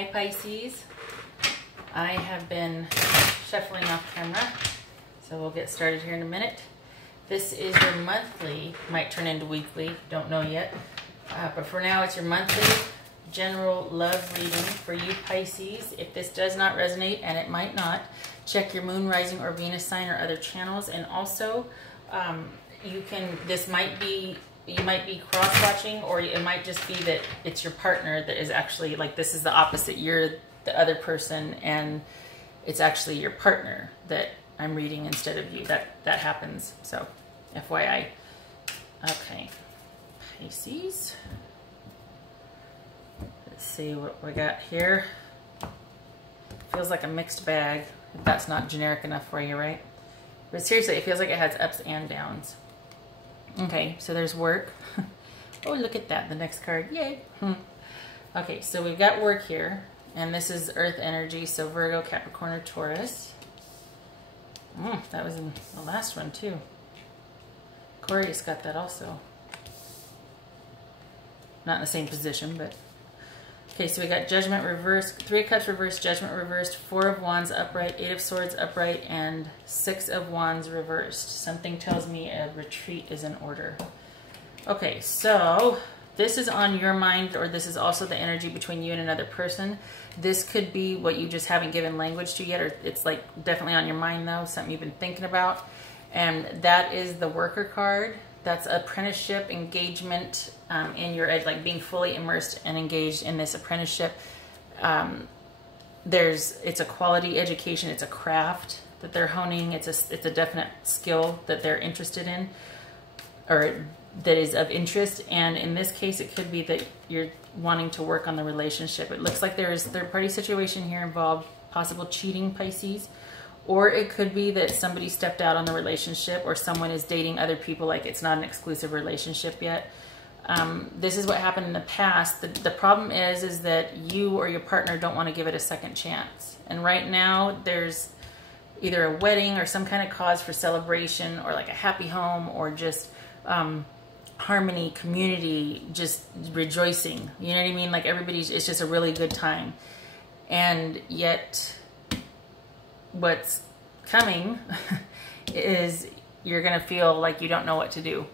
Hi Pisces. I have been shuffling off camera, so we'll get started here in a minute. This is your monthly, might turn into weekly, don't know yet. But for now it's your monthly general love reading for you Pisces. If this does not resonate, and it might not, check your moon, rising, or Venus sign or other channels. And also, you might be cross-watching, or it might just be that it's your partner that is actually, like, this is the opposite. You're the other person, and it's actually your partner that I'm reading instead of you. That happens. So, FYI. Okay. Pisces. Let's see what we got here. Feels like a mixed bag, if that's not generic enough for you, right? But seriously, it feels like it has ups and downs. Okay, so there's work. Oh, look at that, the next card, yay. Okay, so we've got work here, and this is earth energy, so Virgo, Capricorn, or Taurus. That was in the last one too. Aquarius got that also. Not in the same position, but. Okay, so we got Judgment reversed, 3 of Cups reversed, Judgment reversed, 4 of Wands upright, 8 of Swords upright, and 6 of Wands reversed. Something tells me a retreat is in order. Okay, so this is on your mind, or this is also the energy between you and another person. This could be what you just haven't given language to yet, or it's like definitely on your mind though, something you've been thinking about. And that is the Worker card. That's apprenticeship, engagement in your edge, like being fully immersed and engaged in this apprenticeship. It's a quality education. It's a craft that they're honing. It's a definite skill that they're interested in, or that is of interest. And in this case, it could be that you're wanting to work on the relationship. It looks like there's third-party situation here involved, possible cheating, Pisces. Or it could be that somebody stepped out on the relationship, or someone is dating other people, like it's not an exclusive relationship yet. This is what happened in the past. The problem is that you or your partner don't want to give it a second chance. And right now there's either a wedding or some kind of cause for celebration, or like a happy home, or just harmony, community, just rejoicing. You know what I mean? Like it's just a really good time. And yet what's coming is you're going to feel like you don't know what to do,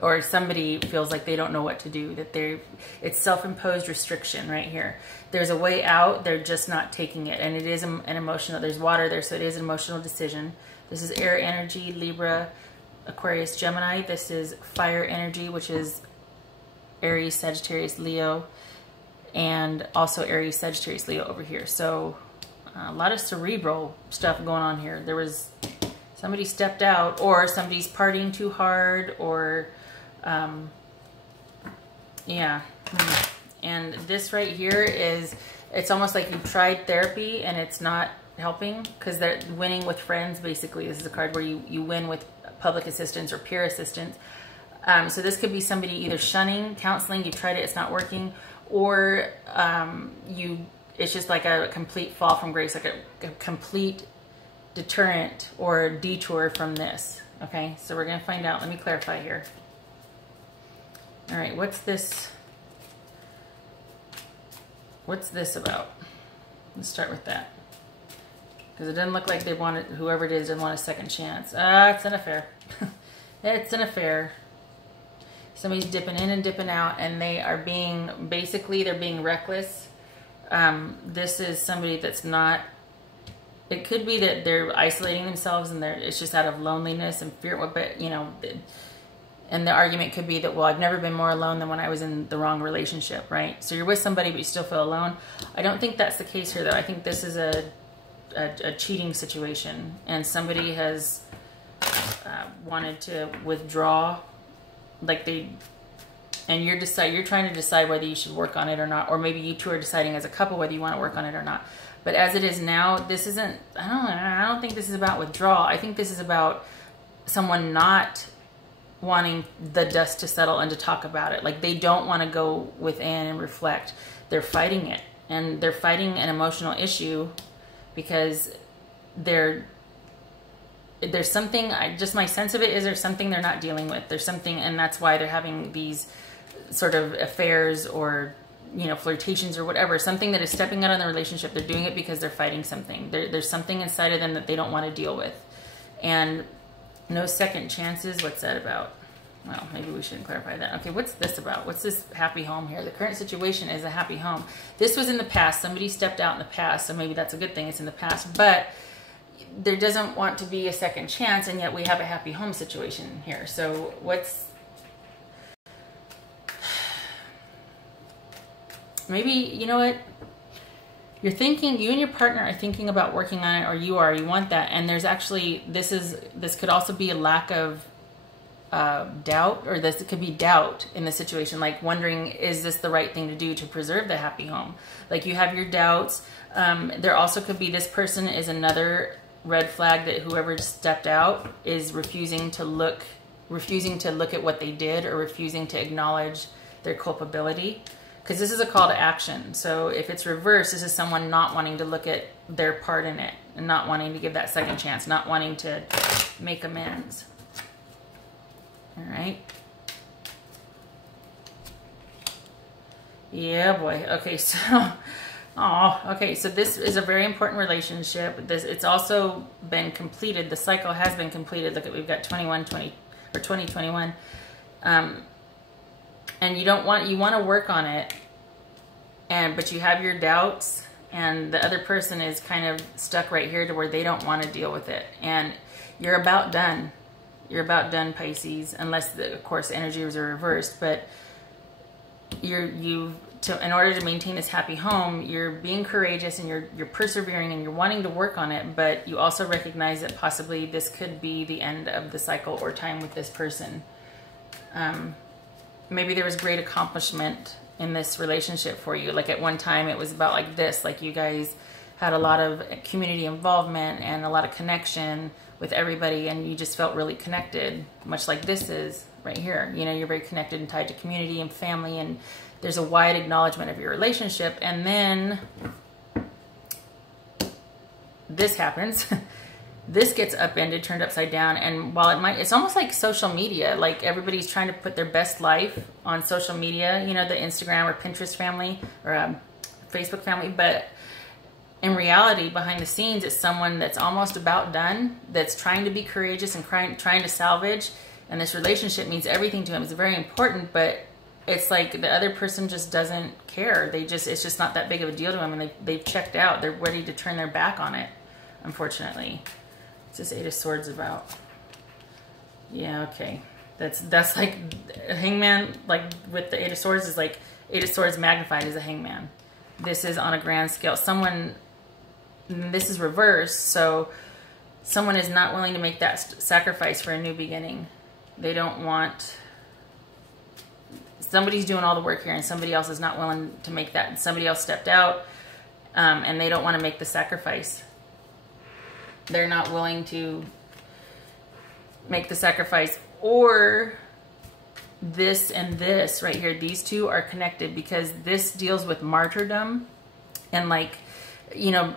or somebody feels like they don't know what to do, that it's self-imposed restriction right here. There's a way out, they're just not taking it. And it is an emotional, there's water there, so it is an emotional decision. This is air energy, Libra, Aquarius, Gemini. This is fire energy, which is Aries, Sagittarius, Leo, and also Aries, Sagittarius, Leo over here. So a lot of cerebral stuff going on here. There was somebody stepped out, or somebody's partying too hard, or yeah. And this right here is, it's almost like you tried therapy and it's not helping, because they're winning with friends. Basically, this is a card where you win with public assistance or peer assistance. So this could be somebody either shunning counseling, you tried it, it's not working, or it's just like a complete fall from grace, like a complete deterrent or detour from this. Okay, so we're going to find out. Let me clarify here. All right, what's this? What's this about? Let's start with that. Because it doesn't look like they wanted, whoever it is, didn't want a second chance. It's an affair. It's an affair. Somebody's dipping in and dipping out, and they are being, basically, they're being reckless. This is somebody that's not, it could be that they're isolating themselves, and it's just out of loneliness and fear, but you know, and the argument could be that, well, I've never been more alone than when I was in the wrong relationship, right? So you're with somebody, but you still feel alone. I don't think that's the case here, though. I think this is a cheating situation, and somebody has wanted to withdraw, like and you're trying to decide whether you should work on it or not, or maybe you two are deciding as a couple whether you want to work on it or not. But as it is now, this isn't, I don't think this is about withdrawal. I think this is about someone not wanting the dust to settle and to talk about it. Like, they don't want to go within and reflect. They're fighting it, and they're fighting an emotional issue because there's something, just my sense of it is there's something they're not dealing with. There's something, and that's why they're having these sort of affairs or you know, flirtations or whatever, something that is stepping out in the relationship. They're doing it because they're fighting something. There's something inside of them that they don't want to deal with. And no second chances. What's that about? Well, maybe we shouldn't clarify that. Okay, what's this about? What's this happy home here? The current situation is a happy home. This was in the past. Somebody stepped out in the past, so maybe that's a good thing. It's in the past. But there doesn't want to be a second chance, and yet we have a happy home situation here. So what's... Maybe, you know what? You're thinking, you and your partner are thinking about working on it, or you want that. And there's actually, this could also be a lack of doubt, or this could be doubt in the situation, like wondering, is this the right thing to do to preserve the happy home? Like you have your doubts. There also could be, this person is another red flag, that whoever stepped out is refusing to look at what they did, or refusing to acknowledge their culpability. Because this is a call to action. So if it's reversed, this is someone not wanting to look at their part in it, and not wanting to give that second chance, not wanting to make amends. All right. Yeah, boy. Okay, so, okay, so this is a very important relationship. It's also been completed. The cycle has been completed. Look at, we've got 2021. And you want to work on it, but you have your doubts, and the other person is kind of stuck right here to where they don't want to deal with it. And you're about done. You're about done, Pisces, unless, of course, energies are reversed. But in order to maintain this happy home, you're being courageous, and you're persevering, and you're wanting to work on it. But you also recognize that possibly this could be the end of the cycle or time with this person. Maybe there was great accomplishment in this relationship for you. Like at one time it was about like this, like you guys had a lot of community involvement and a lot of connection with everybody, and you just felt really connected, much like this is right here. You know, you're very connected and tied to community and family, and there's a wide acknowledgement of your relationship. And then this happens. This gets upended, turned upside down, and while it's almost like social media, like everybody's trying to put their best life on social media, you know, the Instagram or Pinterest family, or Facebook family, but in reality, behind the scenes, it's someone that's almost about done, that's trying to be courageous and trying to salvage, and this relationship means everything to him. It's very important, but it's like the other person just doesn't care. It's just not that big of a deal to them, and they've checked out. They're ready to turn their back on it, unfortunately. This Eight of Swords about? Yeah, okay. That's like a hangman, like with the Eight of Swords, is like Eight of Swords magnified as a hangman. This is on a grand scale. This is reversed, so someone is not willing to make that sacrifice for a new beginning. They don't want... Somebody's doing all the work here, and somebody else is not willing to make that. Somebody else stepped out, and they don't want to make the sacrifice. They're not willing to make the sacrifice. Or this and this right here, these two are connected, because this deals with martyrdom and, like, you know,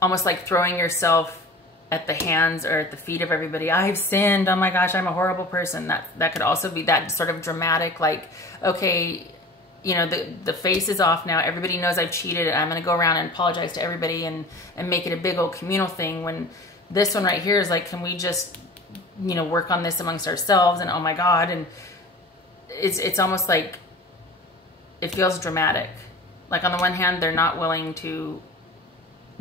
almost like throwing yourself at the hands or at the feet of everybody. I've sinned. Oh my gosh, I'm a horrible person. That could also be that sort of dramatic, like, okay, you know, the face is off now. Everybody knows I've cheated. I'm going to go around and apologize to everybody and make it a big old communal thing. When this one right here is like, can we just, you know, work on this amongst ourselves? And oh my God. And it's almost like it feels dramatic. Like on the one hand, they're not willing to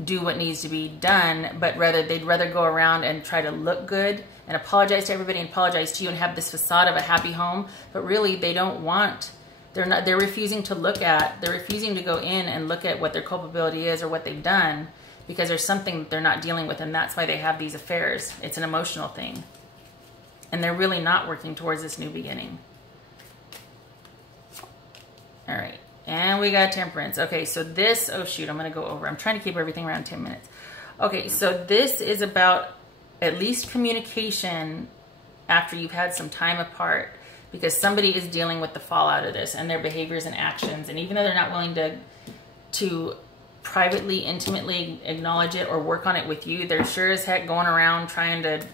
do what needs to be done, but they'd rather go around and try to look good and apologize to everybody and apologize to you and have this facade of a happy home. But really, they don't want... They're refusing to they're refusing to go in and look at what their culpability is or what they've done, because there's something that they're not dealing with, and that's why they have these affairs. It's an emotional thing. And they're really not working towards this new beginning. All right. And we got Temperance. Okay, so this, oh shoot, I'm going to go over. I'm trying to keep everything around 10 minutes. Okay, so this is about at least communication after you've had some time apart, because somebody is dealing with the fallout of this and their behaviors and actions. And even though they're not willing to privately, intimately acknowledge it or work on it with you, they're sure as heck going around trying to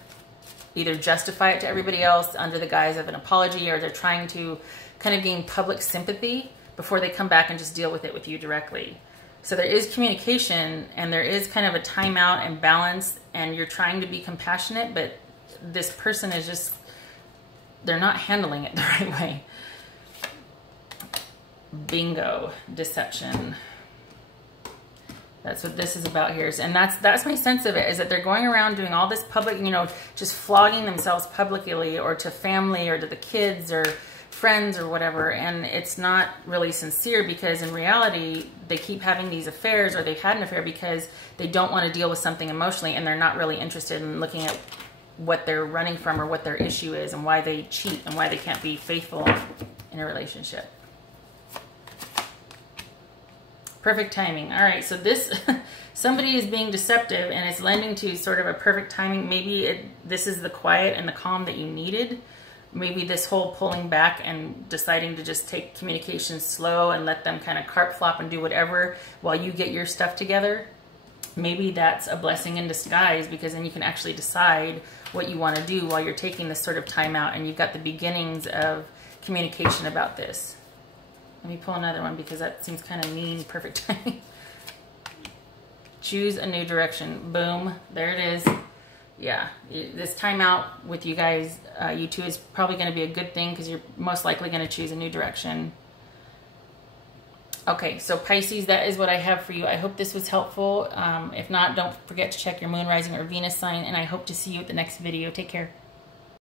either justify it to everybody else under the guise of an apology, or they're trying to kind of gain public sympathy before they come back and just deal with it with you directly. So there is communication, and there is kind of a timeout and balance, and you're trying to be compassionate, but this person is just, they're not handling it the right way. Bingo. Deception. That's what this is about here. And that's my sense of it, is that they're going around doing all this public, you know, just flogging themselves publicly, or to family, or to the kids, or friends, or whatever. And it's not really sincere, because in reality, they keep having these affairs, or they've had an affair because they don't want to deal with something emotionally, and they're not really interested in looking at what they're running from, or what their issue is, and why they cheat, and why they can't be faithful in a relationship. Perfect timing. All right, so this, somebody is being deceptive, and it's lending to sort of a perfect timing. Maybe this is the quiet and the calm that you needed. Maybe this whole pulling back and deciding to just take communication slow and let them kind of cart flop and do whatever while you get your stuff together. Maybe that's a blessing in disguise, because then you can actually decide what you want to do while you're taking this sort of time out, and you've got the beginnings of communication about this. Let me pull another one, because that seems kind of mean. Perfect timing. Choose a new direction. Boom. There it is. Yeah. This timeout with you guys, you two, is probably going to be a good thing, because you're most likely going to choose a new direction. Okay, so Pisces, that is what I have for you. I hope this was helpful. If not, don't forget to check your moon, rising, or Venus sign, and I hope to see you at the next video. Take care.